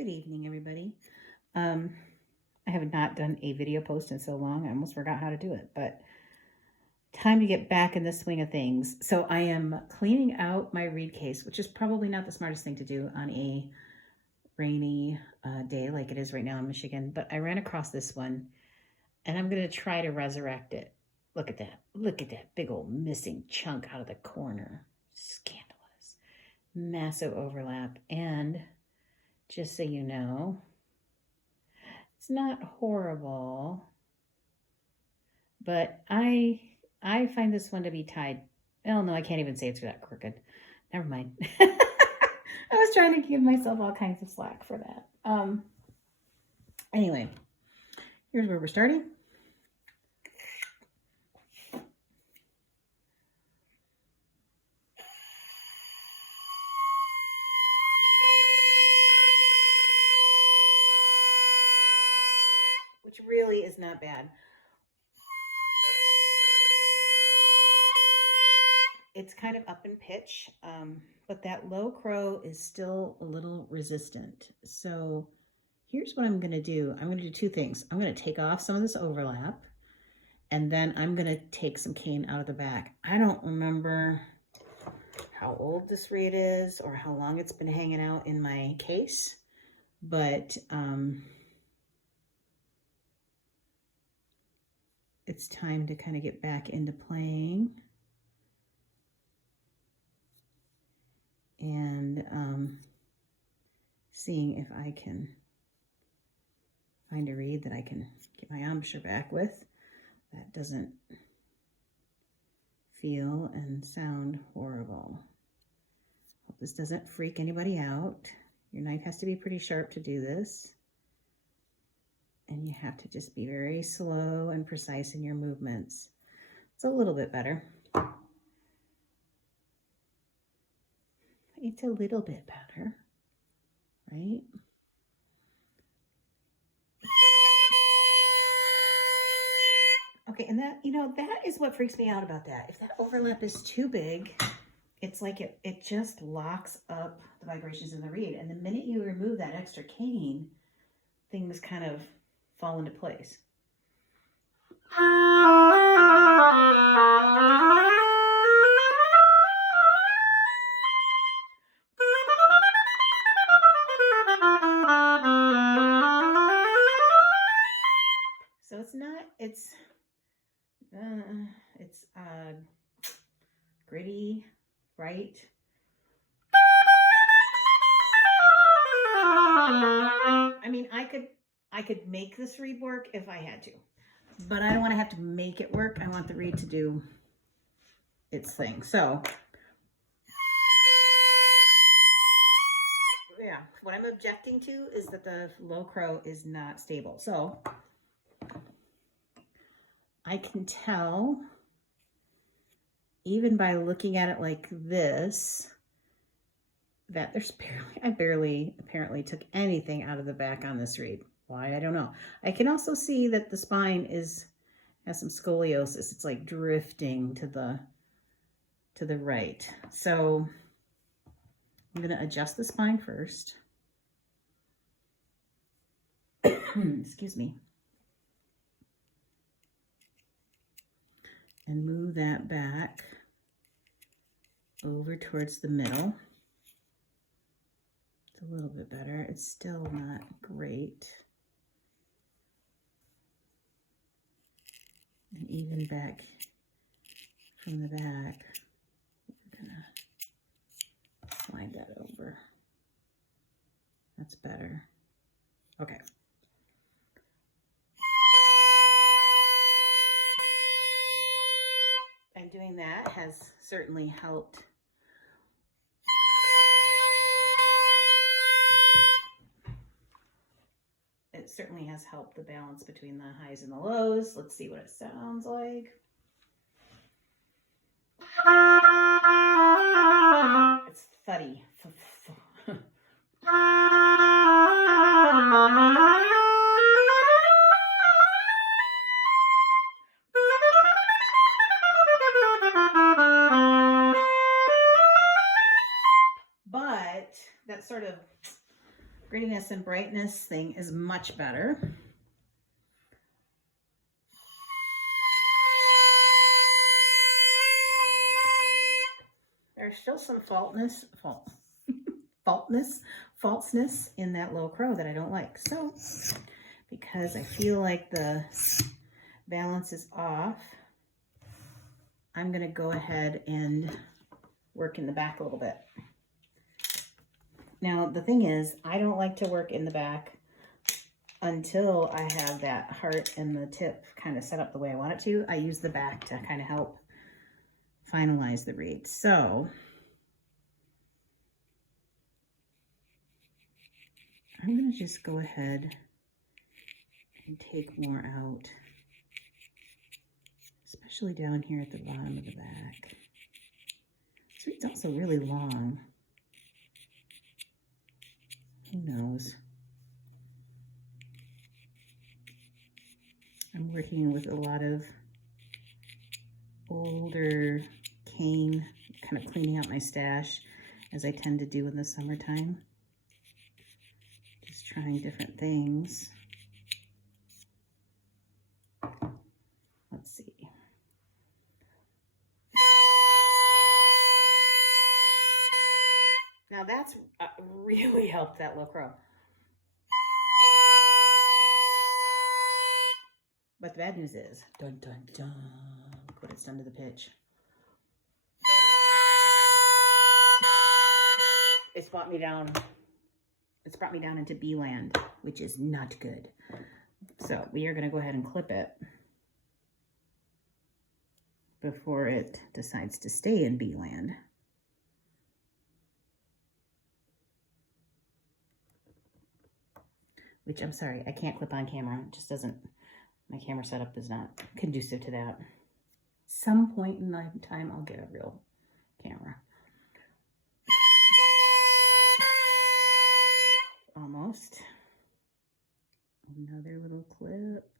Good evening, everybody. I have not done a video post in so long, I almost forgot how to do it, but time to get back in the swing of things. So I am cleaning out my reed case, which is probably not the smartest thing to do on a rainy day like it is right now in Michigan, but I ran across this one and I'm going to try to resurrect it. Look at that. Look at that big old missing chunk out of the corner. Scandalous. Massive overlap. And just so you know, it's not horrible, but I find this one to be tied. Oh no, I can't even say it's that crooked. Never mind. I was trying to give myself all kinds of slack for that. Anyway, here's where we're starting. Which really is not bad. It's kind of up in pitch, but that low crow is still a little resistant. So here's what I'm going to do. I'm going to do two things. I'm going to take off some of this overlap, and then I'm going to take some cane out of the back. I don't remember how old this reed is or how long it's been hanging out in my case, but it's time to kind of get back into playing. And seeing if I can find a reed that I can get my embouchure back with that doesn't feel and sound horrible. Hope this doesn't freak anybody out. Your knife has to be pretty sharp to do this. And you have to just be very slow and precise in your movements. It's a little bit better. It's a little bit better, right? Okay, and that, that is what freaks me out about that. If that overlap is too big, it's like it just locks up the vibrations in the reed. And the minute you remove that extra cane, things kind of fall into place. So it's gritty, right? I mean, I could make this reed work if I had to, but I don't want to have to make it work. I want the reed to do its thing. So yeah, what I'm objecting to is that the low crow is not stable. So I can tell even by looking at it like this that there's I barely apparently took anything out of the back on this reed. Why, I don't know. I can also see that the spine has some scoliosis. It's like drifting to the right. So I'm going to adjust the spine first. Excuse me. And move that back over towards the middle. It's a little bit better. It's still not great. And even back from the back, we're gonna slide that over. That's better. Okay. And doing that has certainly helped. It certainly has helped the balance between the highs and the lows. Let's see what it sounds like. It's thuddy. But that sort of grittiness and brightness thing is much better. There's still some falseness in that low crow that I don't like. So, because I feel like the balance is off, I'm going to go ahead and work in the back a little bit. Now, the thing is, I don't like to work in the back until I have that heart and the tip kind of set up the way I want it to. I use the back to kind of help finalize the reed. So I'm going to just go ahead and take more out, especially down here at the bottom of the back. This reed's also really long. Who knows? I'm working with a lot of older cane, kind of cleaning out my stash, as I tend to do in the summertime. Just trying different things. Let's see. Now that's really helped that low crow. But the bad news is, dun dun dun, look what it's done to the pitch. It's brought me down into B land, which is not good. So we are going to go ahead and clip it before it decides to stay in B land. Which, I'm sorry, I can't clip on camera. It just doesn't, my camera setup is not conducive to that. Some point in time, I'll get a real camera. Almost. Another little clip.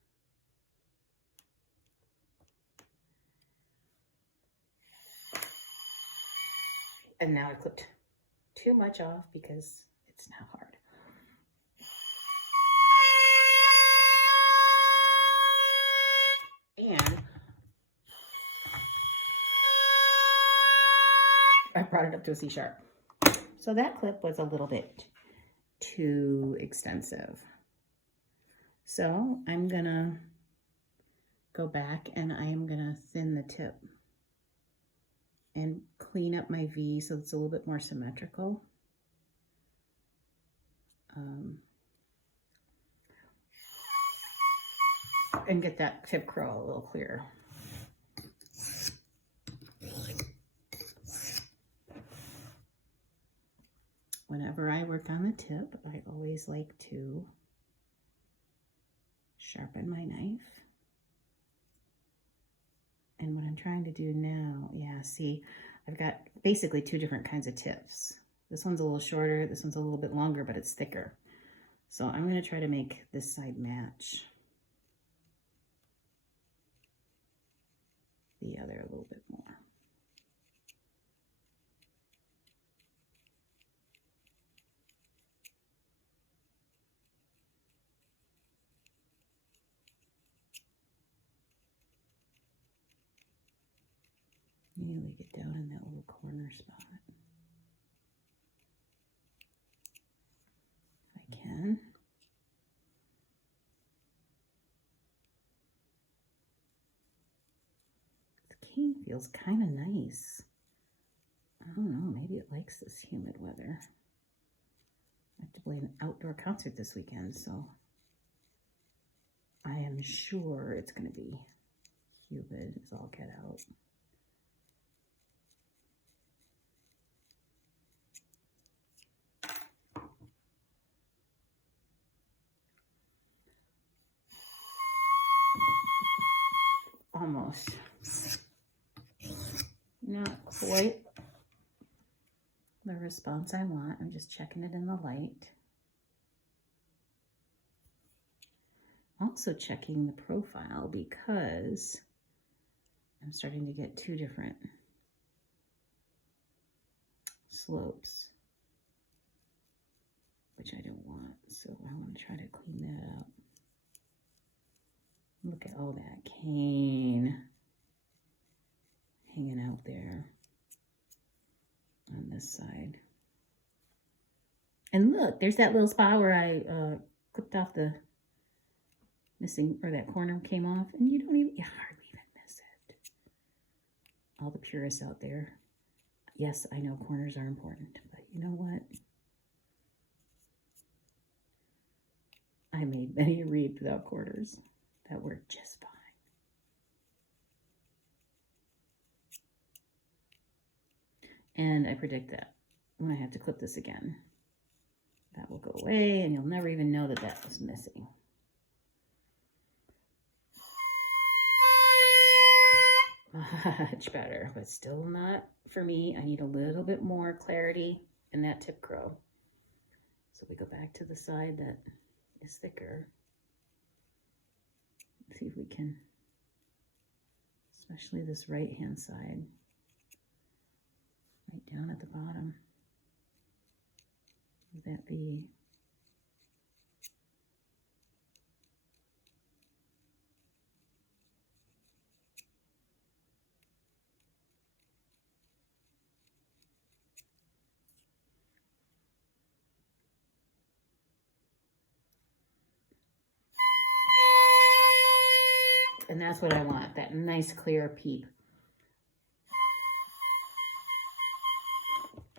And now I clipped too much off because it's now hard. And I brought it up to a C sharp. So that clip was a little bit too extensive. So I'm gonna go back and I am gonna thin the tip and clean up my V so it's a little bit more symmetrical. And get that tip curl a little clearer. Whenever I work on the tip, I always like to sharpen my knife. And what I'm trying to do now, yeah, see, I've got basically two different kinds of tips. This one's a little shorter, this one's a little bit longer, but it's thicker. So I'm going to try to make this side match the other a little bit more. Nearly get down in that little corner spot. If I can. The cane feels kind of nice. I don't know, maybe it likes this humid weather. I have to play an outdoor concert this weekend, so I am sure it's going to be humid as all get out. Almost. Not quite the response I want. I'm just checking it in the light. Also checking the profile because I'm starting to get two different slopes. which I don't want. So I want to try to clean that up. Look at all that cane hanging out there on this side. And look, there's that little spot where I clipped off the missing, or that corner came off, and you hardly even miss it. All the purists out there. Yes, I know corners are important, but you know what? I made many a reed without corners that worked just fine. And I predict that when I have to clip this again, that will go away and you'll never even know that that was missing. Much better, but still not for me. I need a little bit more clarity in that tip crow. So we go back to the side that is thicker. See if we can, especially this right hand side, right down at the bottom. Would that be and that's what I want, that nice clear peep.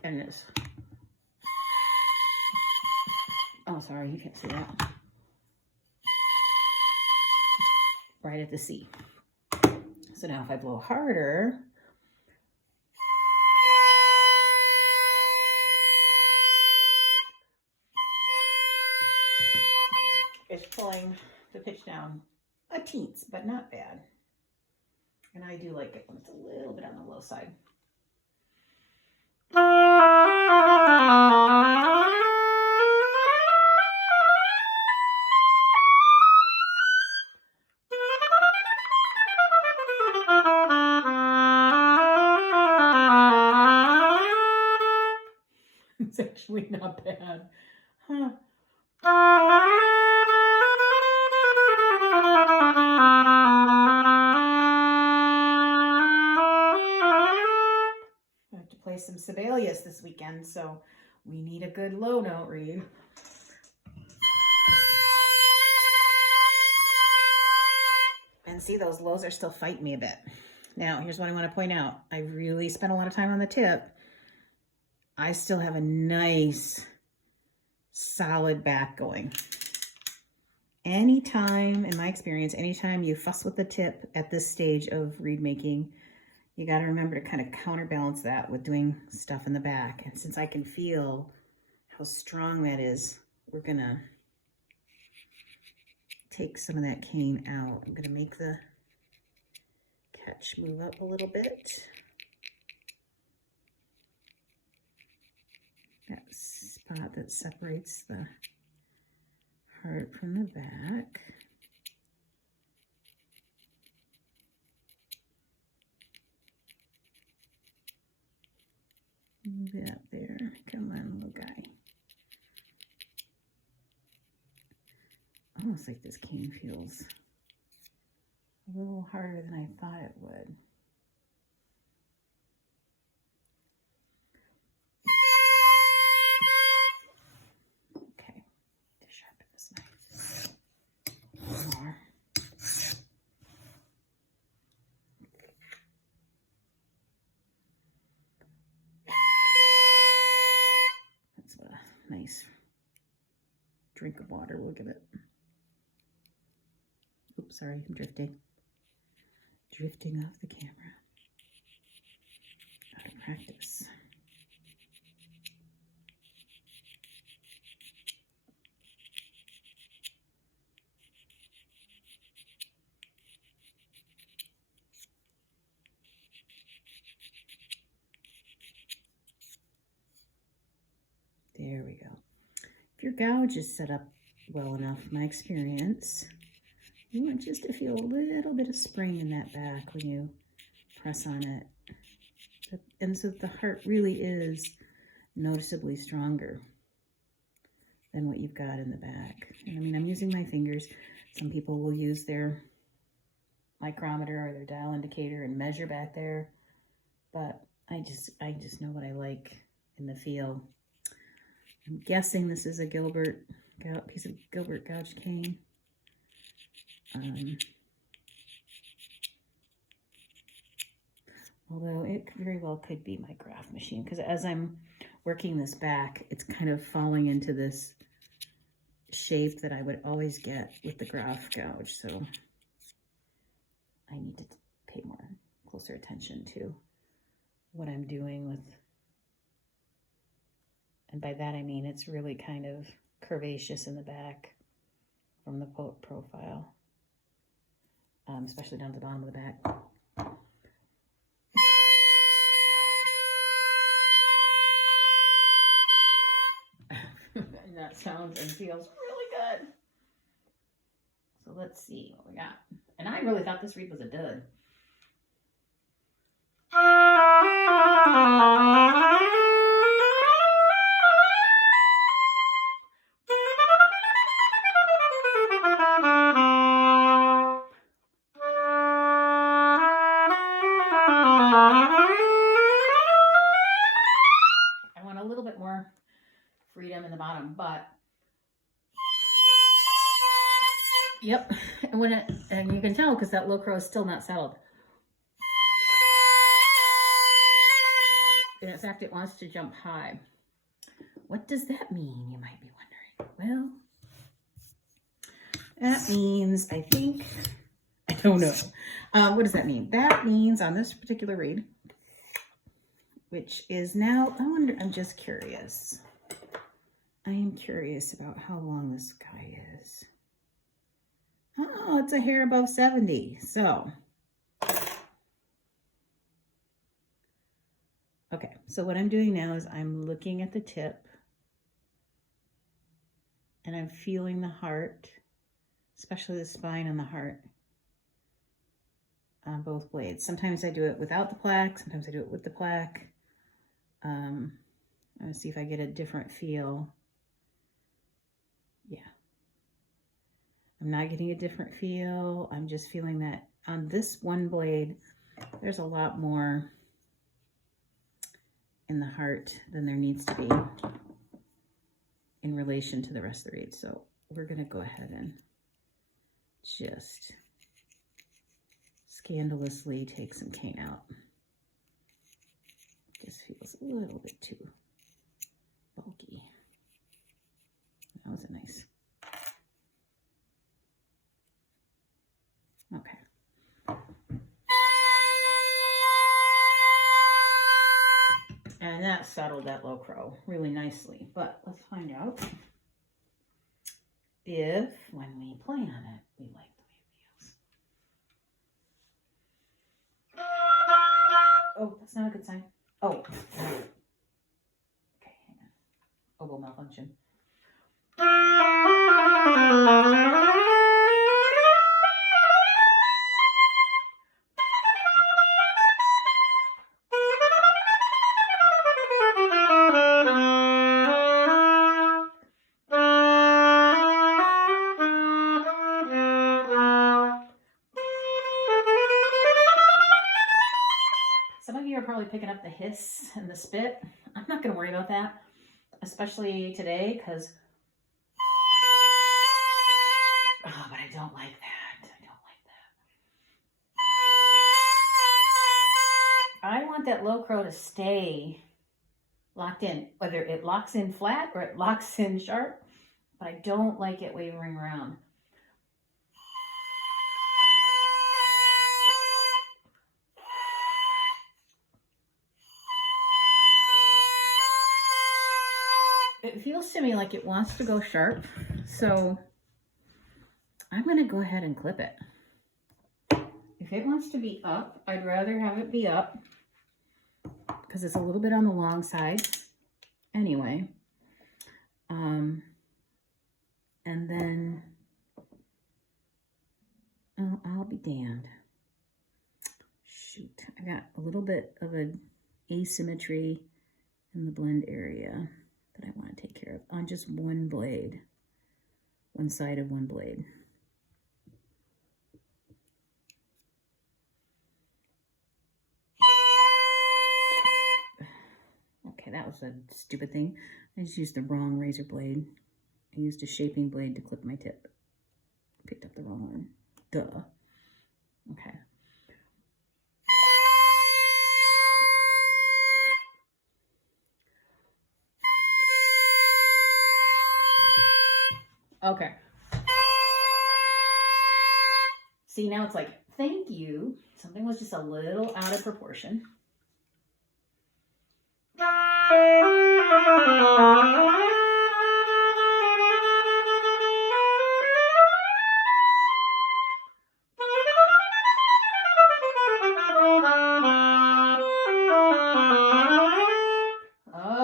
And this. Oh, sorry, you can't see that. Right at the C. So now if I blow harder, it's pulling the pitch down a teens, but not bad. And I do like it when it's a little bit on the low side. It's actually not bad. Huh. I have to play some Sibelius this weekend, so we need a good low note read. And see, those lows are still fighting me a bit. Now, here's what I want to point out. I really spent a lot of time on the tip. I still have a nice, solid back going. Anytime, in my experience, anytime you fuss with the tip at this stage of reed making, you got to remember to kind of counterbalance that with doing stuff in the back. And since I can feel how strong that is, we're going to take some of that cane out. I'm going to make the catch move up a little bit. That spot that separates the heart from the back. Move it up there. Come on, little guy. Almost like this cane feels a little harder than I thought it would. Okay, to sharpen this knife. One more. That's what a nice drink of water will give it. Oops, sorry, I'm drifting. Drifting off the camera. Out of practice. There we go. If your gouge is set up well enough, my experience, you want just to feel a little bit of spring in that back when you press on it. And so the heart really is noticeably stronger. than what you've got in the back. And I mean, I'm using my fingers. Some people will use their micrometer or their dial indicator and measure back there, but I just know what I like in the feel. I'm guessing this is a piece of Gilbert gouge cane. Although it very well could be my graph machine, because as I'm working this back, it's kind of falling into this shape that I would always get with the graph gouge. So I need to pay closer attention to what I'm doing with, and by that I mean it's really kind of curvaceous in the back from the profile, especially down to the bottom of the back. And that sounds and feels really good. So let's see what we got. And I really thought this reed was a dud. I want a little bit more freedom in the bottom, but yep. And you can tell because that low crow is still not settled. And in fact, it wants to jump high. What does that mean, you might be wondering? Well, that means, I don't know. What does that mean? That means on this particular reed, which is now, I'm just curious. I am curious about how long this guy is. Oh, it's a hair above 70. So, okay. So what I'm doing now is I'm looking at the tip and I'm feeling the heart, especially the spine and the heart on both blades. Sometimes I do it without the plaque. Sometimes I do it with the plaque. I'm going to see if I get a different feel. Yeah. I'm not getting a different feel. I'm just feeling that on this one blade, there's a lot more in the heart than there needs to be in relation to the rest of the reed. So we're going to go ahead and just scandalously take some cane out. Just feels a little bit too bulky. That was a nice. Okay. And that settled that low crow really nicely. But let's find out if, when we play on it, we like the way it feels. Oh, that's not a good sign. Oh. Okay, hang on. Oboe malfunction. Some of you are probably picking up the hiss and the spit. I'm not going to worry about that, especially today, because but I don't like that. I don't like that. I want that low crow to stay locked in, whether it locks in flat or it locks in sharp, but I don't like it wavering around. It feels to me like it wants to go sharp, so I'm going to go ahead and clip it. If it wants to be up, I'd rather have it be up because it's a little bit on the long side anyway. And then, oh, I'll be damned. Shoot, I got a little bit of an asymmetry in the blend area that I want to take care of on just one blade, one side of one blade. Okay, that was a stupid thing. I just used the wrong razor blade. I used a shaping blade to clip my tip. Picked up the wrong one. Duh. Okay. Okay. See, now it's like, thank you. Something was just a little out of proportion.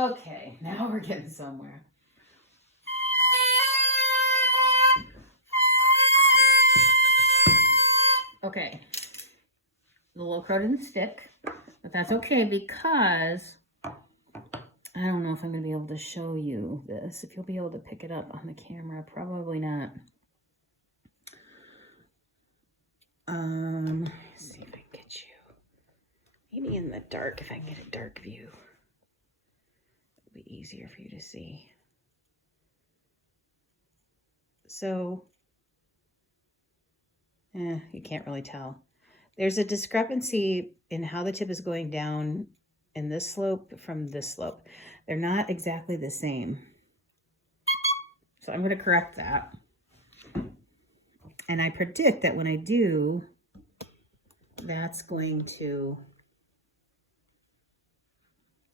Okay, now we're getting somewhere. Okay, the little crow didn't stick, but that's okay because I don't know if I'm going to be able to show you this. If you'll be able to pick it up on the camera, probably not. Let's see if I can get you. Maybe in the dark, if I can get a dark view. It'll be easier for you to see. So, you can't really tell. There's a discrepancy in how the tip is going down in this slope from this slope. They're not exactly the same. So I'm going to correct that. And I predict that when I do, that's going to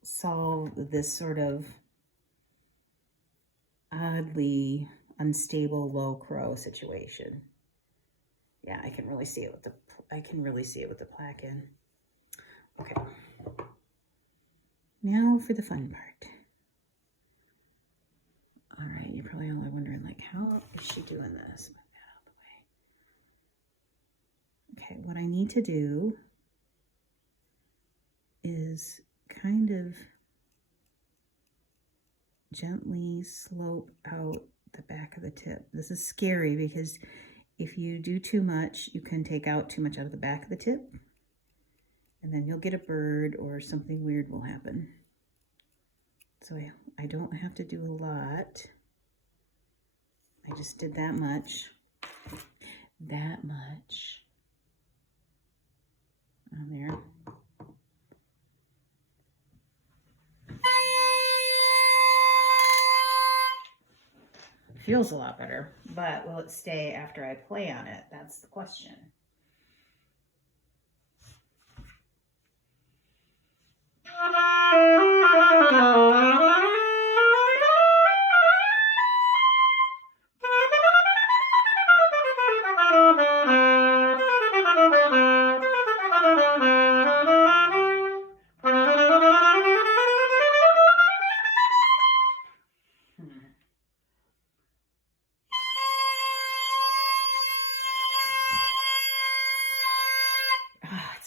solve this sort of oddly unstable low crow situation. Yeah, I can really see it with the plaque in. Okay. Now for the fun part. All right, you're probably all wondering, like, how is she doing this? Move that out of the way. Okay, what I need to do is kind of gently slope out the back of the tip. This is scary because if you do too much, you can take out too much out of the back of the tip, and then you'll get a bird or something weird will happen. So I don't have to do a lot. I just did that much on there. Feels a lot better, but will it stay after I play on it? That's the question.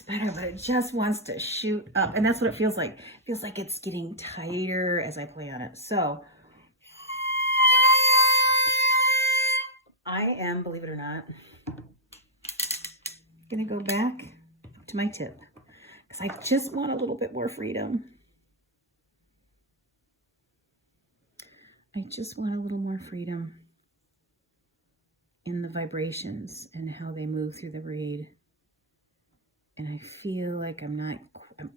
Better, but it just wants to shoot up, and that's what it feels like. It feels like it's getting tighter as I play on it. So I am, believe it or not, gonna go back to my tip because I just want a little bit more freedom. I just want a little more freedom in the vibrations and how they move through the reed. And I feel like I'm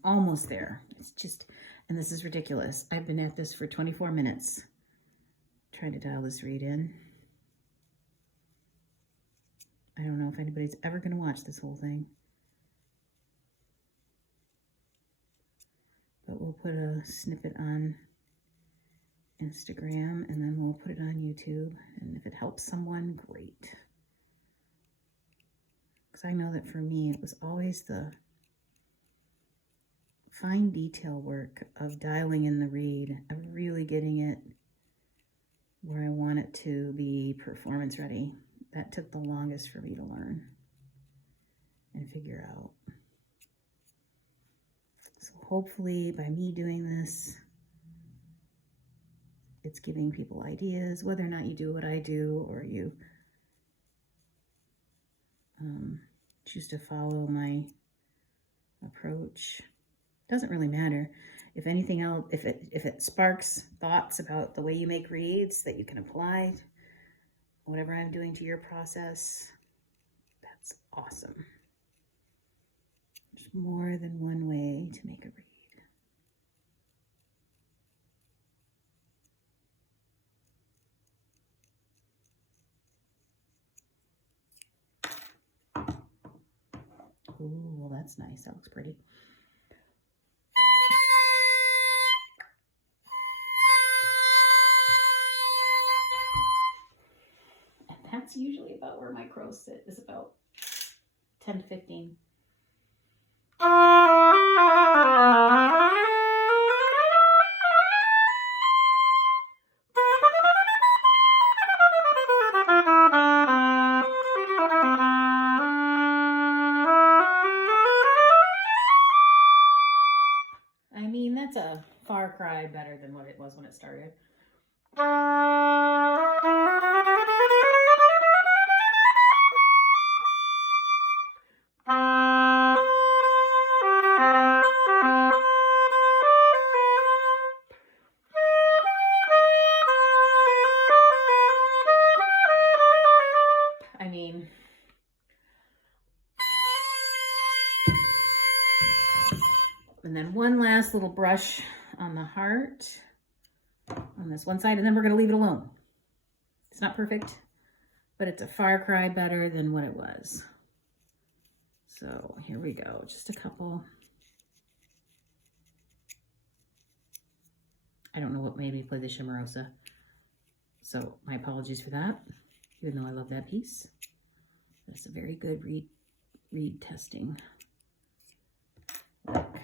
almost there. It's just, and this is ridiculous. I've been at this for 24 minutes trying to dial this reed in. I don't know if anybody's ever going to watch this whole thing. But we'll put a snippet on Instagram and then we'll put it on YouTube. And if it helps someone, great. I know that for me, it was always the fine detail work of dialing in the reed, of really getting it where I want it to be performance ready. That took the longest for me to learn and figure out. So hopefully by me doing this, it's giving people ideas, whether or not you do what I do or you choose to follow my approach. Doesn't really matter. If anything else, if it sparks thoughts about the way you make reads that you can apply whatever I'm doing to your process, that's awesome. There's more than one way to make a read. Ooh, well, that's nice. That looks pretty. And that's usually about where my crows sit, is about 10 to 15. I mean, that's a far cry better than what it was when it started. I mean, and then one last little brush on the heart on this one side, and then we're going to leave it alone. It's not perfect, but it's a far cry better than what it was. So here we go, just a couple. I don't know what made me play the Chimarosa, so my apologies for that, even though I love that piece. That's a very good reed testing work.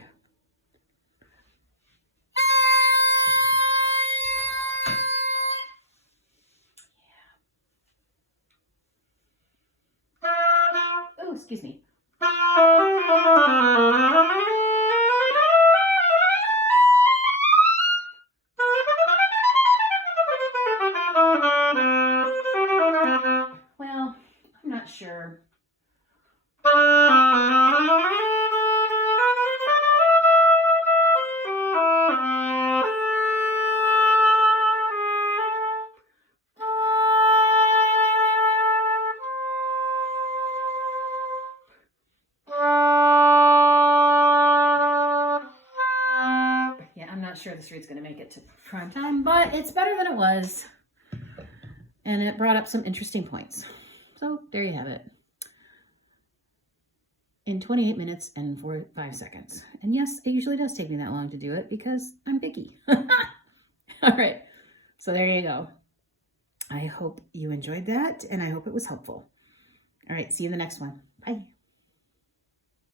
Oh, excuse me. Well, I'm not sure. Yeah, I'm not sure this read's going to make it to prime time, but it's better than it was. And it brought up some interesting points. So there you have it. In 28 minutes and 5 seconds. And yes, it usually does take me that long to do it because I'm picky. All right. So there you go. I hope you enjoyed that and I hope it was helpful. All right. See you in the next one. Bye.